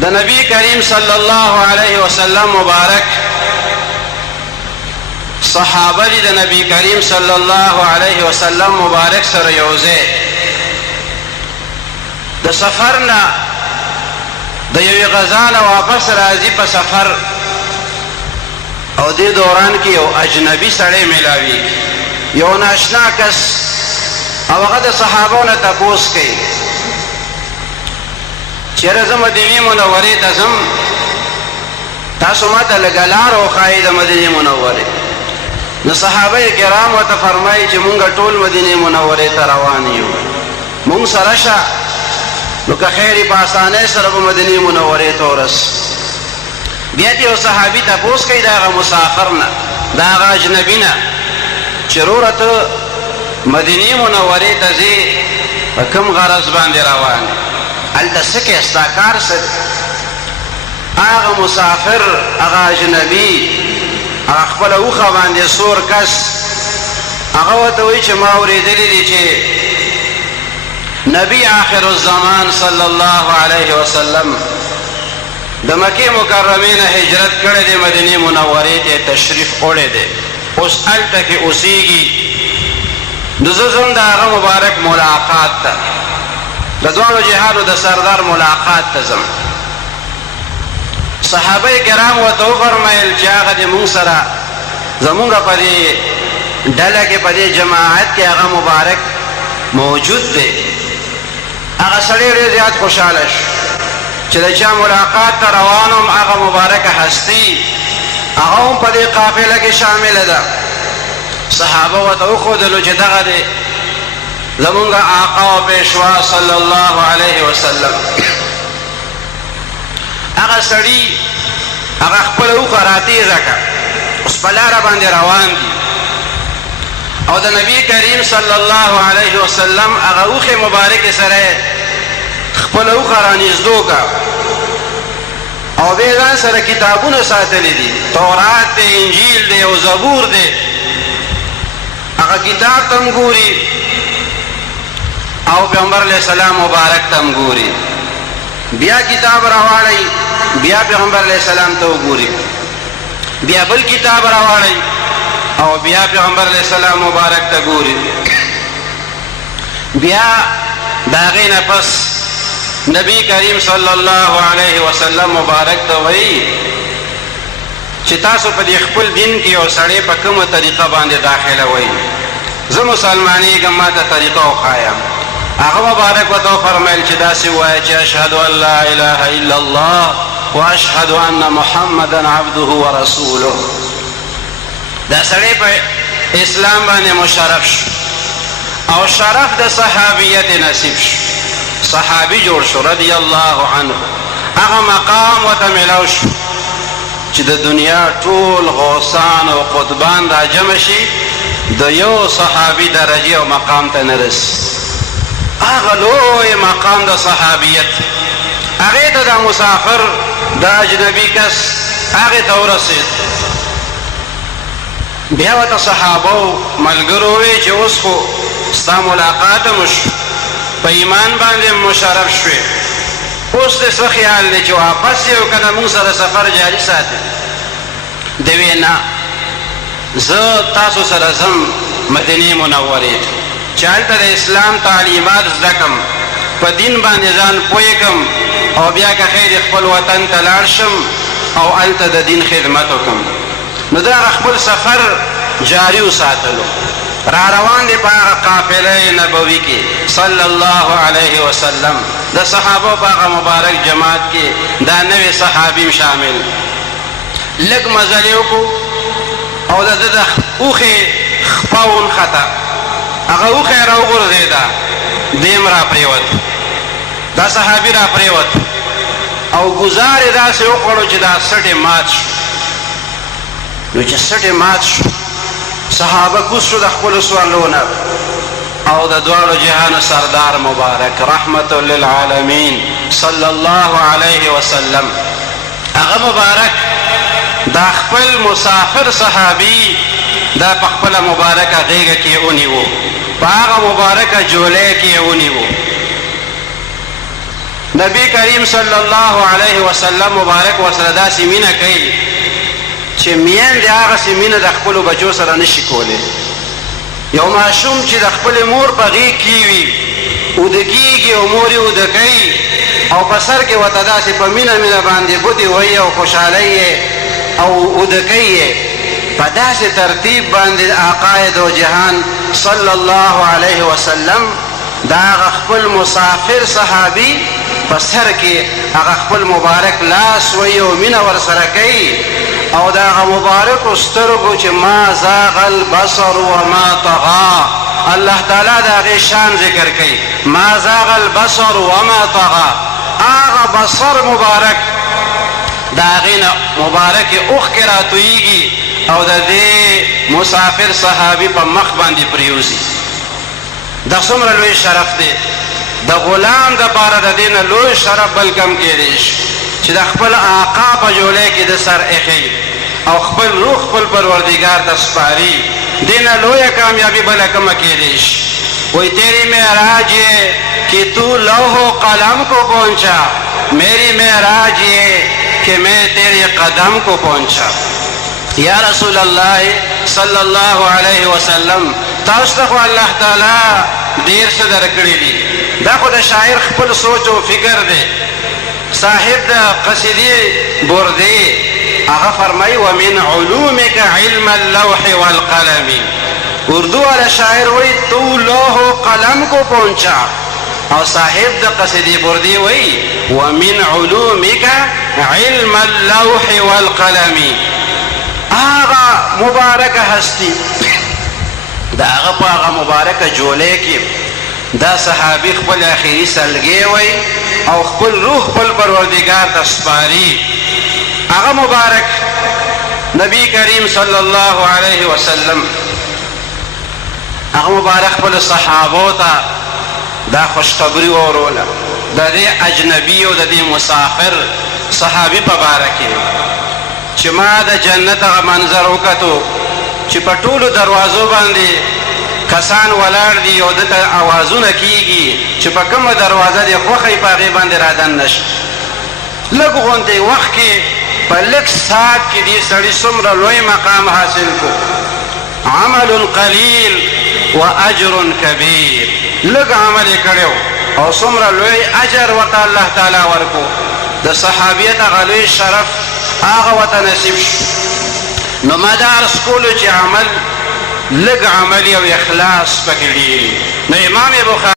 د نبی کریم صلی الله علیه وسلم مبارک صحابه دي د نبی کریم صلی الله علیه وسلم مبارک سره یوځای د سفر نه د یوې غزا نه واپس راځي په سفر او دې دوران کې یو اجنبي سړی میلاوي یو ناشنا کس او هغه د صحابو نه تپوس کوي چیرې زه مدینې منورې ته ځم تاسو ماته لږه لار وښایئ د مدینې منورې نو صحابه کرام ورته فرمایي چې مونږ ټول مدینې منورې ته روان یو مونږ سره شه نو که خیر په اسانۍ سره به مدینې منورې ته ورس بیا دې یو صحابي تپوس کوي د هغه مسافر نه د هغه اجنبي نه چې وروره ته مدینې منورې ته ځې په کوم غرض باندې روان یې هلته څه کوې ستا کار څه دی هغه مسافر هغه اجنبي هغه خپله اوښه باندې سور کس هغه ورته وایي چې ما اورېدلي دي چې نبی آخر الزمان صلی الله علیه وسلم د مکې مکرمې نه هجرت کړی دی مدینې منورې ته تشریف وړی دی اوس هلته کې اوسېږي نو زه ځم د هغه مبارک ملاقات ته د دواړو جهادو د سردار ملاقات ته ځم صحابه کرام ورته وفرمیل چې هغه د مونږ سره زمونږ په دې ډله کې په دې جماعت کې هغه مبارک موجود دی هغه سړی ډېر زیات خوشحاله شو چې د چا ملاقات ته روان وم هغه مبارکه هستي هغه هم په دې قافله کې شامله ده صحابه ورته وښودلو چې دغه دی زمونږ آقا و پیشوا صلی الله علیه وسلم هغه سړي هغه خپله اوښه راتېزه کړه اوس په لاره باندې روان دي او د نبی کریم صلی الله علیه وسلم هغه اوښې مبارکې سره خپله اوښه رانږدو کړه او بیا ځان سره کتابونه ساتلي دي تورات دی انجیل دی او زبور دی هغه کتاب ته هم ګوري او پیغمبر علیہ السلام مبارک تم ګوري بیا کتاب راواړی بیا پیغمبر علیہ السلام ته وګوري بیا بل کتاب راواړی او بیا پیغمبر علیہ السلام مبارک ته ګوري بیا د هغې نه پس نبی کریم صلی الله علیه وسلم مبارک ته وایي چې تاسو په دې خپل دین کې یو سړی په کومه طریقه باندې داخله وایي زه مسلمانېږم ما ته طریقه وښایم هغه مبارک ورته وفرمیل چې داسې ووایه چې اشهد ان لا اله الا الله واشهد ان محمدا عبده ورسوله دا سړی په اسلام باندې مشرف شو او شرف د صحابیت نصیب شو صحابي جوړ شو رضی الله عنه هغه مقام ورته میلاو شو چې د دنیا ټول غوثان او قطبان را جمع شي د یو صحابي درجې او مقام ته نه رسي هغه لوی مقام د صحابیت هغې ته د مسافر د اجنبي کس هغې ته ورسېد بیا ورته صحابو ملګرو وویل چې اوس خو ستا ملاقات هم وشو په ایمان باندې مشرف شوې اوس دې څه خیال دی چې واپس یې او که نه مونږ سره سفر جاري ساتي دی وی نه زه تاسو سره ځم مدینې منورې ته چې هلته د اسلام تعلیمات زده کړم په دین باندې ځان پوه کړم او بیا که خیر خپل وطن ته لاړ شم او هلته د دین خدمت وکړم نو د هغه خپل سفر جاري وساتلو را روان دی په هغه قافله نبوي کې صلی الله علیه وسلم د صحابو په هغه مبارک جماعت کې دا نوی صحابي شامل لږ مزل یې وکړو او د ده د اوښې خپه ونښته هغه اوښی را وغورځېده دیم را پرېوت دا صحابي را پرېوت او ګزار یې داسې وکړو چې دا سټې مات شو نو چې سټې مات شو صحابه کوز شو د خپلو سوالونه او د دواړو جهانو سردار مبارک رحمت للعالمین صلی الله علیه وسلم هغه مبارک دا خپل مسافر صحابي دا په خپله مبارکه غېږه کې ونیو په هغه مبارکه جولۍ کې یې ونیو نبی کریم صلی الله علیه وسلم مبارک ورسره داسې مینه کوي چې میندې هغسې مینه د خپلو بچو سره نشي کولی. یو ماشوم چې د خپلې مور په غېږ کې وي اوده کېږي او مور یې اوده کوي او په سر کې ورته داسې په مینه مینه باندې ګوتې وهي او خوشحالۍ یې او اوده کوي یې په داسې ترتیب باندې آقای دو جهان صلی الله علیه وسلم د هغه خپل مسافر صحابي په سر کې هغه خپل مبارک لاس وهي او مینه ورسره کوي او د هغه مبارکو سترګو چې ما زاغ البصر وما طغى الله تعالی د هغې شان ذکر کوي ما زاغ البصر وما طغى هغه بصر مبارک د هغې نه مبارکې اوښکې راتویږي او د دې مسافر صحابي په مخ باندې پریوزي. دا څومره لوی شرف دی د غلام دپاره د دې نه لوی شرف بل کم کیدی شي چې د خپل آقا په جولۍ کې د سر ایښی او خپل روح خپل پروردگار ته سپاري دې نه لویه کامیابي بله کومه کیدی شي. وہی تیری معراج یہ کہ تو لوح و قلم کو پہنچا میری معراج یہ کہ میں تیرے قدم کو پہنچا. یا رسول اللہ صلی اللہ علیہ وسلم تاسو ته خو الله تعالی ډېر څه درکړي دي. دا خو د شاعر خپل سوچ او فکر دی. صاحب د قصیدې بردې هغه فرمایي ومن علومک علم اللوح والقلم. اردو والا شاعر وایي تو لوح و قلم کو پہنچا او صاحب د قصیدې بردې وایي ومن علومک علم اللوح والقلم. هغه مبارکه هستی د هغه په هغه مبارکه جولۍ کې دا صحابي خپل اخري سلګۍ وایي او خپل روح خپل پروردګار ته سپاري. هغه مبارک نبی کریم صلی الله علیه وسلم هغه مبارک خپل صحابو ته دا خوشخبري وروله د دې اجنبي او د دې مسافر صحابي په باره کې چې ما د جنت هغه منظر وکتو چې په ټولو دروازو باندې کسان ولاړ دي او دته اوازونه کیږي چې په کومه دروازه دې خوښی په هغې باندې رادن نشي. لږ غوندې وخت کې په لږ ساعت کې دې سړي څومره لوی مقام حاصل کو. عمل قلیل و اجر کبیر. لږ عمل یې کړی او څومره لوی اجر ورته الله تعالی ورکو. د صحابیت هغه لوی شرف هغه ورته نصیب شو. نو ما دا عرض کولو چې عمل لږ عمل او اخلاص پکې ډېر. نو امام بخاري